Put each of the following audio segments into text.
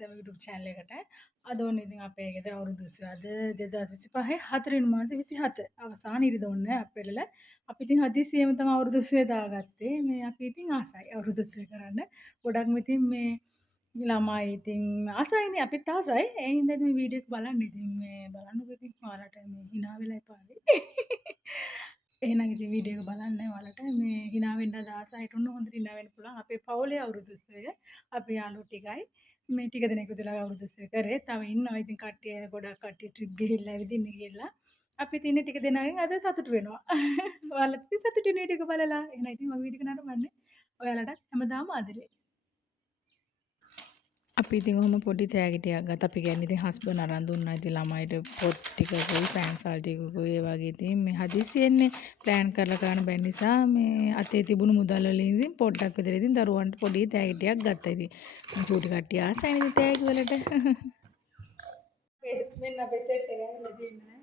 දැන් YouTube channel එකට. අද ඔන්න ඉතින් අපේ ගෙදර අවුරුදු 20 අද 2025 4 වෙනි මාසේ 27 අවසාන ඉරිදා ඔන්න අප්‍රේල් වල අපි ඉතින් හදිස්සියෙම තමයි අවුරුදු 20 දාගත්තේ. මේ අපි ඉතින් ආසයි අවුරුදු 20 කරන්න. ගොඩක්ම ඉතින් මේ ළමයි ඉතින් ආසයිනේ අපිත් ආසයි. ඒ හින්දා ඉතින් මේ වීඩියෝ එක බලන්න ඉතින් මේ බලන්නකෝ ඉතින් ඔයාලට මේ hina වෙලා එපානේ. එහෙනම් ඉතින් වීඩියෝ එක බලන්න ඔයාලට මේ hina වෙන්න ආසයිට උන්න හොඳට hina වෙන්න පුළුවන්. අපේ පවුලේ අවුරුදු 20 අපේ යාළුවෝ ටිකයි මේ ටික දෙනෙක් විතර අවුරුදු 20 කරේ. තව ඉන්නවා ඉතින් කට්ටිය ගොඩක් කට්ටිය ට්‍රිප් ගිහිල්ලා ඇවිදින්න ගිහිල්ලා. අපි ඉතින් ටික දෙනාගෙන් අද සතුටු වෙනවා. ඔයාලත් ඉතින් සතුටු වෙන වීඩියෝ එක බලලා. එහෙනම් ඉතින් මම වීඩියෝ එක නරඹන්නේ. ඔයාලට හැමදාම ආදරේ. අපි ඉතින් ඔහොම පොඩි තෑගිටියක් ගත්තා. අපි කියන්නේ ඉතින් හස්බන්ඩ් අරන් දුන්නා. ඉතින් ළමයිට පොත් ටිකකුයි පෑන්සල් ටිකකුයි ඒ වගේ ඉතින් මේ හදිසියෙන්නේ ප්ලෑන් කරලා කරන්න බැරි නිසා මේ අතේ තිබුණු මුදල් වලින් ඉතින් පොඩ්ඩක් විතර ඉතින් දරුවන්ට පොඩි තෑගිටියක් ගත්තා. ඉතින් චූටි කට්ටිය ආසයිනේ ඉතින් තෑගි වලට. මෙන්න අපේ සෙට් එක ඇවිල්ලා තියෙන්නේ.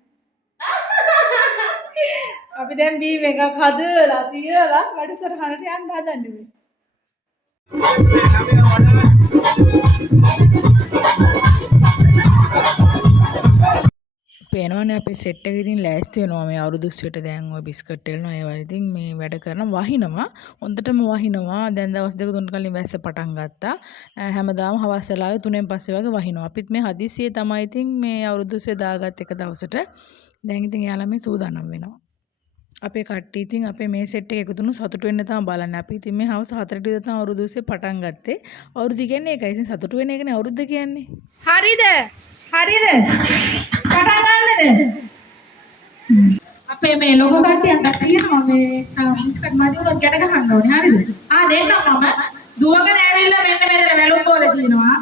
අපි දැන් බීම් එකක් හදලා තියලා වැඩසටහනට යන්න හදන්නේ. පේනවනේ අපේ සෙට් එක ඉතින් ලෑස්ති වෙනවා මේ අවුරුදු 20ට දැන් ඔය බිස්කට් එල්නවා ඒවා ඉතින් මේ වැඩ කරන වහිනවා හොඳටම වහිනවා දැන් දවස් දෙක තුනකට කලින් වැස්ස පටන් ගත්තා හැමදාම හවස් වෙලාවේ 3න් පස්සේ වගේ වහිනවා අපිත් මේ හදිස්සියේ තමයි ඉතින් මේ අවුරුදු 20 දාගත් එක දවසට දැන් ඉතින් යාළුවා මේ සූදානම් වෙනවා අපේ කට්ටිය ඉතින් අපේ මේ සෙට් එක එකතුණු සතුටු වෙන්න තමයි බලන්නේ. අපි ඉතින් මේ හවස 4ට විතර තමයි අවුරුදු 20 පටන් ගත්තේ. අවුරුදු කියන්නේ ඒකයි. ඉතින් සතුටු වෙන එකනේ අවුරුද්ද කියන්නේ. හරිද? හරිද? පටන් ගන්නද? අපේ මේ ලොකෝ කට්ටියක් තියෙනවා මේ බිස්කට් මදි වුණොත් ගැට ගහන්න ඕනේ. හරිද? දෙන්නම් මම දුවගෙන ඇවිල්ලා මෙන්න මෙතන වැලුම් බෝලේ තියෙනවා.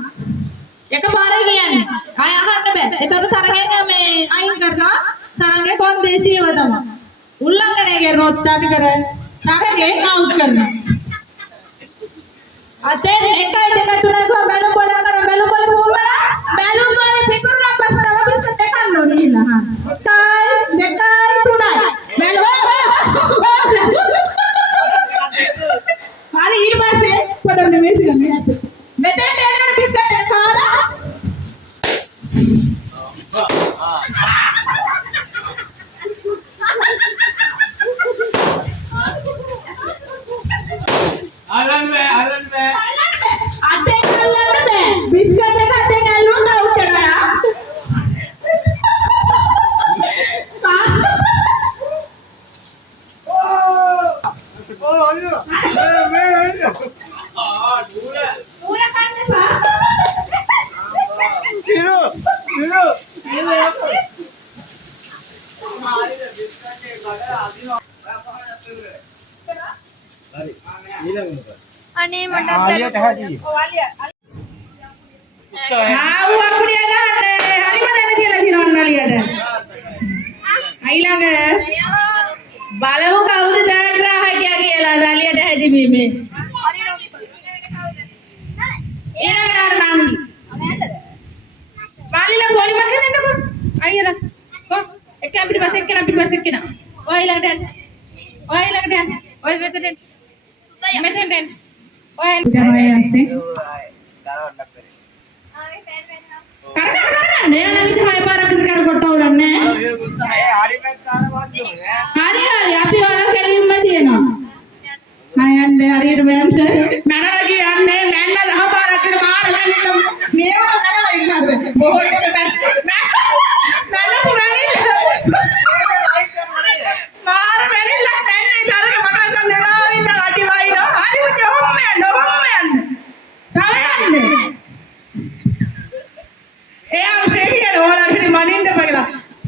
එකපාරයි කියන්නේ. ආය අහන්න බෑ. ඒතකොට තරගෙන් මේ අයින් කරනවා. තරගේ කොන්දේසියව තමයි. උල්ලංඝනය කරනොත් අපි කර තරගෙන් අවුට් කරනවා. අතේ 1 2 3 ගෝ බැලුම් බෝලේ කරන බැලුම් බෝලේ පුරලා බැලුම් බෝලේ පිටුරලා පස්සේ තමයි බිස්කට් එක ගන්න ඕනේ ඉල්ල. 1 2 3යි. බැලුම් හරි ඊට පස්සේ පොඩ්ඩක් මේසි ගන්න යන්න. මෙතෙන්ට එනකොට බිස්කට් එක කාලා අල්ලන්න බෑ අතෙන් අල්ලන්න බෑ බිස්කට් එක අතෙන් ඇල්ලුවොත් අවුට් වෙනවා අනේ මට ආලියට හැදී ආව් අප්පුඩිය ගන්න හරිම දැන කියලා කියනවා අලියට අයිලඟ බලමු කවුද ජයග්‍රාහකයා කියලා අලියට හැදිීමේ ඊළඟට නංගි මාලිලා පොලි මග දෙන්නකෝ අයියලා කො එක අපිට පස්සේ එක්කන ඔය ඊළඟට යන්න ඔය මෙතන මෙතෙන් ඔය තමයි ඇස්සේ කරන්න නෑ නම් ඉතින් හය පාරක් විතර කරගත්තා උලන්නේ හරි අපි ඔයාලා කෙලින්ම තියෙනවා යන්නේ හරියට මෑන්ට මනලා කියන්නේ මෑන්ලා 10 පාරක් විතර මාර ගන්න මේව කරලා ඉන්නද බෝඩ් එක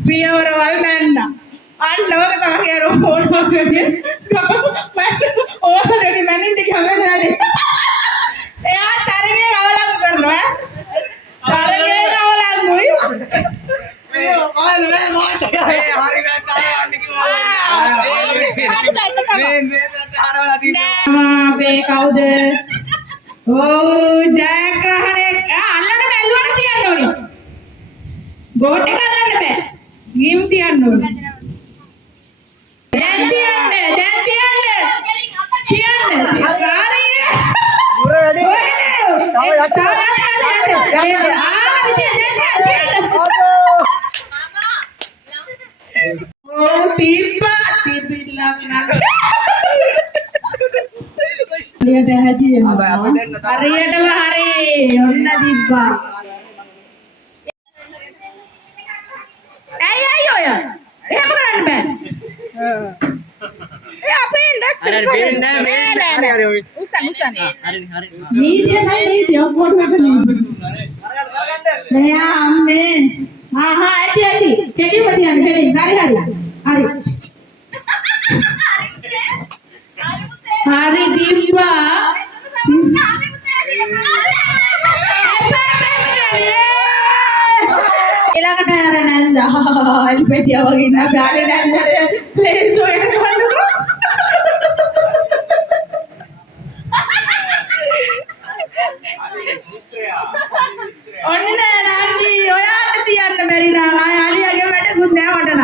පියවර වල නැන්න අන්නවක තමයි අර ෆෝටෝ එකේ ඕල්රෙඩි මැනින්ද කැමරේ වැඩි එයා තරගේ අවලංගු කරනවා තරගේ අවලංගුයි මේ මොකද මේ හරි මේ කවුද ඕ ජයග්‍රහණේ අල්ලන්න බැලුවට තියන්න ඕනි බෝඩ් එක අල්ලන්න බෑ ගේම් තියන්න ඕනේ. දැන් තියන්න. අගාරිය. දුර වැඩි. තව යට. Oh, tiba, bilang හරියට ඇහැදී එනවා. හරියටම හරි. ඔන්න තිබ්බා. ඇයි ඔය? එහෙම කරන්න බෑ. ඒ අපේ ඉන්ඩස්ට්‍රි නෑ. උස්සන්. නීතිය නම් නීතිය ඔක්කොටම නීතිය. මෙයා අම්මේ. ඇති. කෙටිම තියන්න. හරි. හරි දීපා. ඊළඟට අර නැන්ද අල්පෙටියා වගේ ඉන්න බෑලේ නැන්දට ප්ලේස් හොයන්න වන්නකෝ. ඔන්න නංගි ඔයාට තියන්න බැරි නම් ආය අලියාගේ වැඩකුත් නෑ මට නම්.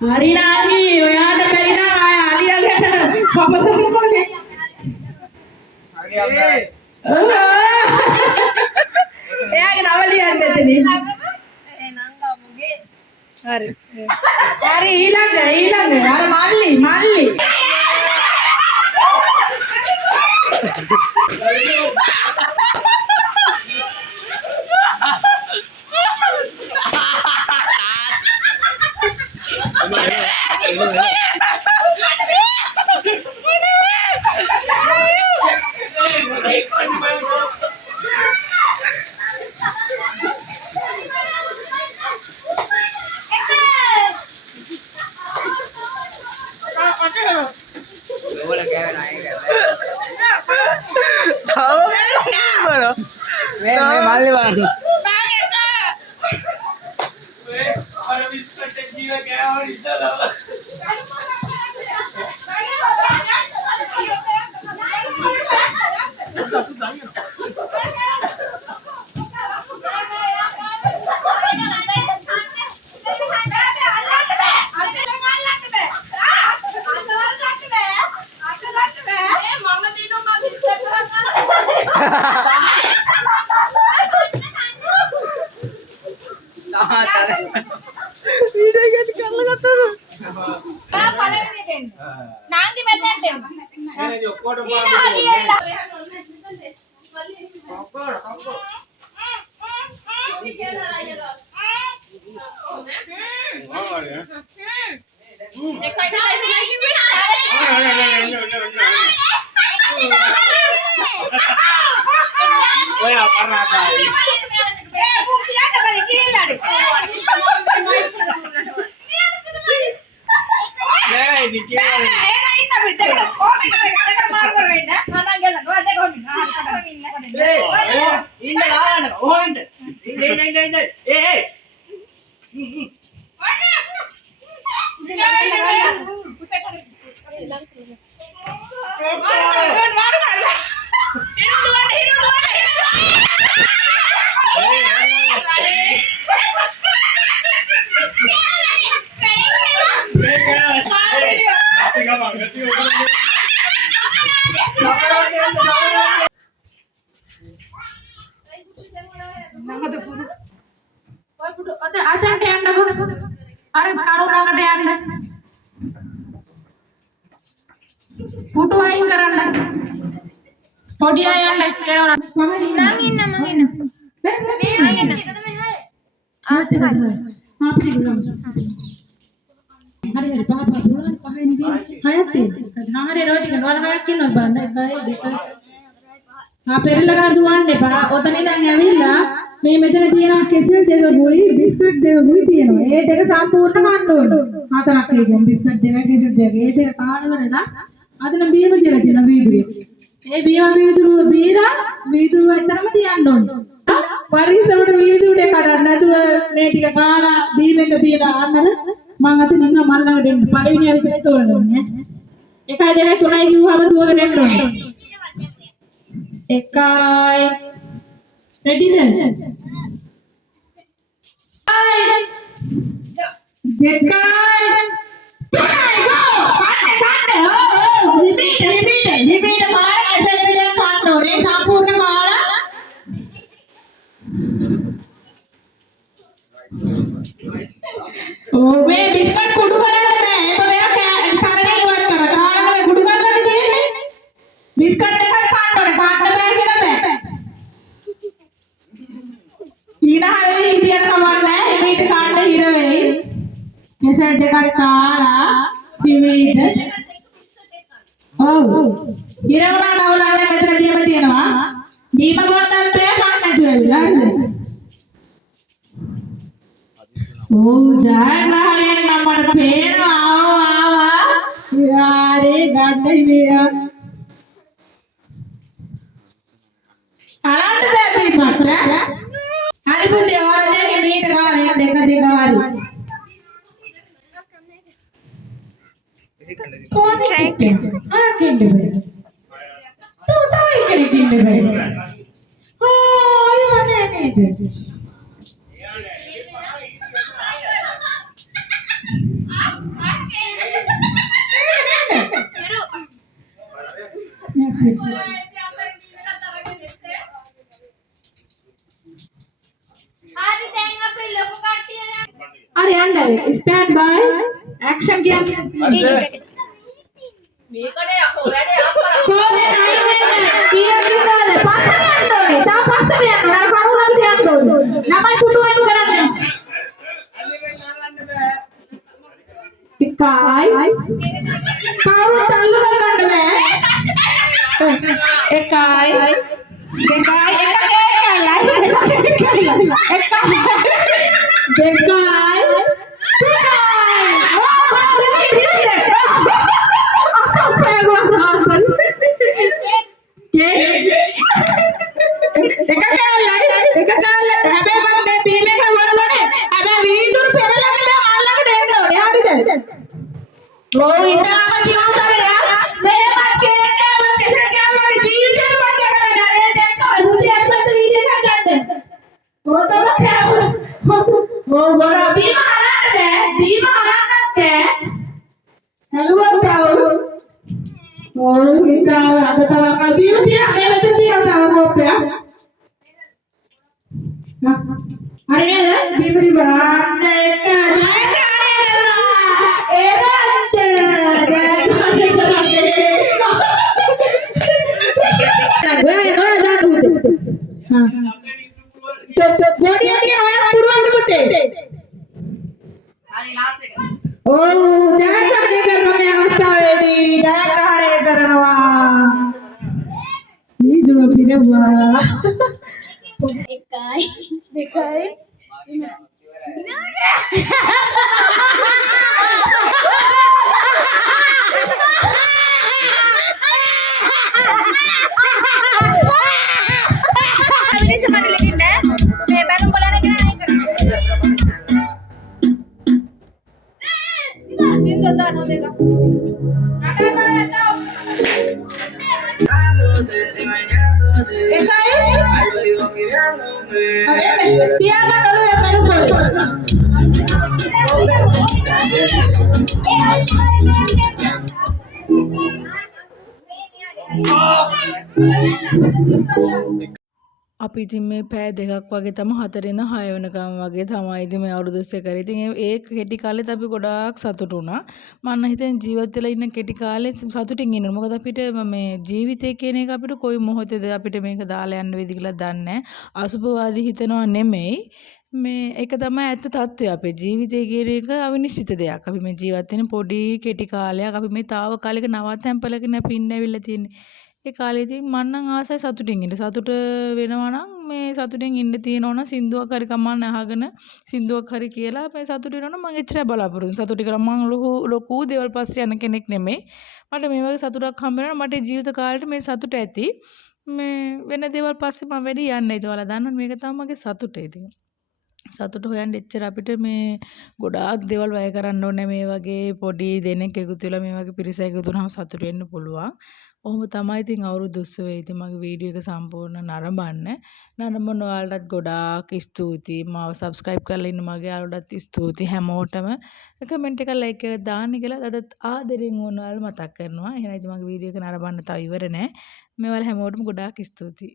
හරි නංගි ඔයාට බැරි නම් ආය අලියාගේ පපතමුනේ. එයාගේ නම ලියන්න එතනින්. හරි ඊළඟ අර මල්ලි අතන්ට යන්නකෝ. අර කරුණාකට යන්න. පුටු අයින් කරන්න. පොඩි අය යන්න කියලා. මං ඉන්න. හරි පාපා දුරන පහෙන් දී හයක් තියෙනවා. හරි රෝටි කනවා හයක් ඉන්නවා බලන්න 1 2 පෙරල ගන්න දුවන්න එපා. ඔතන ඉඳන් ඇවිල්ලා මේ මෙතන තියෙනවා කෙසෙල් දෙකකුයි බිස්කට් දෙකකුයි තියෙනවා. ඒ දෙක සම්පූර්ණ කන්න ඕන. හතරක් තියෙනවා බිස්කට් දෙක කෙසෙල් දෙක. ඒ දෙක කාලවරලා අදන බීම කියලා තියෙනවා වීදුරුවේ. ඒ බීලා වීදුරුව ඇතරම තියන්න ඕන. පරිස්සමට වීදුරුවේ කඩන්න නැතුව මේ ටික කාලා බීම එක බීලා ආන්නර මම අතින් ඉන්න මල් ළඟට එන්න. පළවෙනි විතරයි තෝරගන්නේ. 1 2 3 කිව්වම දුවගෙන එන්න ඕන. 1 ready then? 1 2 repeat කාලා කෙසෙල් දෙක කන්න ඕනේ සම්පූර්ණ කාලා මේ බිස්කට් කුඩු කරන්න බෑ. ඒතකොට එයා කඩේ ඉවත් කරා. කාලම මේ කුඩු කරලා තියෙන්නේ. බිස්කට් එකක් කන්න ඕනේ. කන්න බෑ කියලා බෑ. ඊනහේ ඉතියට කමන්නේ. මේක කන්න ඉර වෙයි. කෙසෙල් දෙකක් කාලා පිවිද. ඔව්. ඉර වුණාට අවුලක් මෙතන දියම තියෙනවා. බීම කොටත් ඒ කන්න නැතුව ඇවිල්ලා හරිද? ඔව් ජයග්‍රහණයක් නම් මට පේනවා ආවා. යාරේ ගන්න ඉවියා. අරන්න බැරි මට. හරි පුතේ ඔයාලා දැන් මේක ගාලා දෙක හරි. कौन है हाँ किंडे भाई तो उठाओ ये किंडे भाई हाँ ये वाले नहीं थे अरे अंदर स्टैंड बाय एक्शन किया මේකනේ අපෝ වැඩේ අප්පා कोने नहीं नहीं किया किया पास में आंदो ता पास में आंदो ना करूला भी आंदो नमයි कुटुवाई करන්නේ එකයි කවුරු තල්ලු කරගන්න බෑ එකයි අපි ඉතින් මේ පෑ දෙකක් වගේ තම 4 ඉඳන් 6 වෙනකම් වගේ තමයි ඉතින් මේ අවුරුදු 20 කරේ. ඉතින් ඒ කෙටි කාලෙත් අපි ගොඩාක් සතුටු වුණා. මම හිතන්නේ ජීවත් වෙලා ඉන්න කෙටි කාලේ සතුටින් ඉන්න. මොකද අපිට මේ ජීවිතය කියන එක අපිට කොයි මොහොතේද අපිට මේක දාලා යන්න වෙයිද කියලා දන්නේ නැහැ. අසුභවාදී හිතනවා නෙමෙයි. මේ ඒක තමයි ඇත්ත తත්වය. අපේ ජීවිතය කියන එක අවිනිශ්චිත දෙයක්. අපි මේ ජීවත් වෙන පොඩි කෙටි කාලයක් අපි මේ తాවකාලික නවතැන්පලකින් අපි ඉන්න ඇවිල්ලා තියෙන්නේ. ඒ කාලේදී මම නම් ආසයි සතුටින් ඉන්න. සතුට වෙනවා නම් මේ සතුටින් ඉන්න තියෙනවා නම් සින්දුවක් හරි කමන්න අහගෙන සින්දුවක් හරි කියලා මේ සතුට වෙනවා නම් මම එච්චරයි බලාපොරොත්තු. සතුටි කරා මම ලොකු දේවල් පස්සේ යන කෙනෙක් නෙමෙයි. මට මේ වගේ සතුටක් හම්බ වෙනවා මට ජීවිත කාලෙට මේ සතුට ඇති. මේ වෙන දේවල් පස්සේ මම වැඩි යන්නේ. ඒක ඔයාලා දන්නවනේ මේක තමයි මගේ සතුට. ඉතින් සතුට හොයන්න එච්චර අපිට මේ ගොඩාක් දේවල් වැය කරන්න ඕනේ. මේ වගේ පොඩි දෙනෙක් එකතු වෙලා මේ වගේ පිරිස එකතු වුණාම සතුට වෙන්න පුළුවන්. ඔහොම තමයි ඉතින් අවුරුදු 20 වෙයි. ඉතින් මගේ වීඩියෝ එක සම්පූර්ණ නරඹන්න. නරඹන ඔයාලටත් ගොඩාක් ස්තුතියි. මාව subscribe කරලා ඉන්න මගේ යාළුවන්ටත් ස්තුතියි හැමෝටම. කමෙන්ට් එක like එක දාන්න කියලා අදත් ආදරෙන් ඕනවල් මතක් කරනවා. එහෙනම් ඉතින් මගේ වීඩියෝ එක නරඹන්න තව ඉවර නෑ. මේවල හැමෝටම ගොඩාක් ස්තුතියි.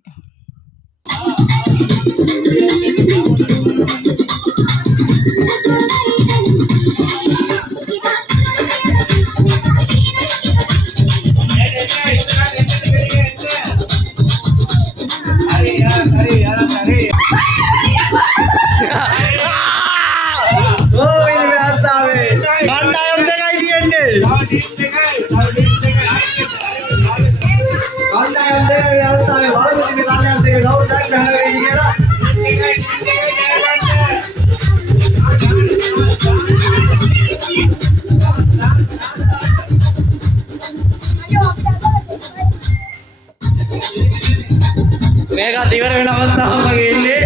කණ්ඩායම් දෙකයි තියෙන්නේ. කණ්ඩායම් දෙකයි අවස්ථාවේ බලමු කණ්ඩායම් දෙක කවුරුද ග්‍රහණය වෙන්නේ කියලා. මේකත් ඉවර වෙන අවස්ථාවක් වගේ ඉන්නේ.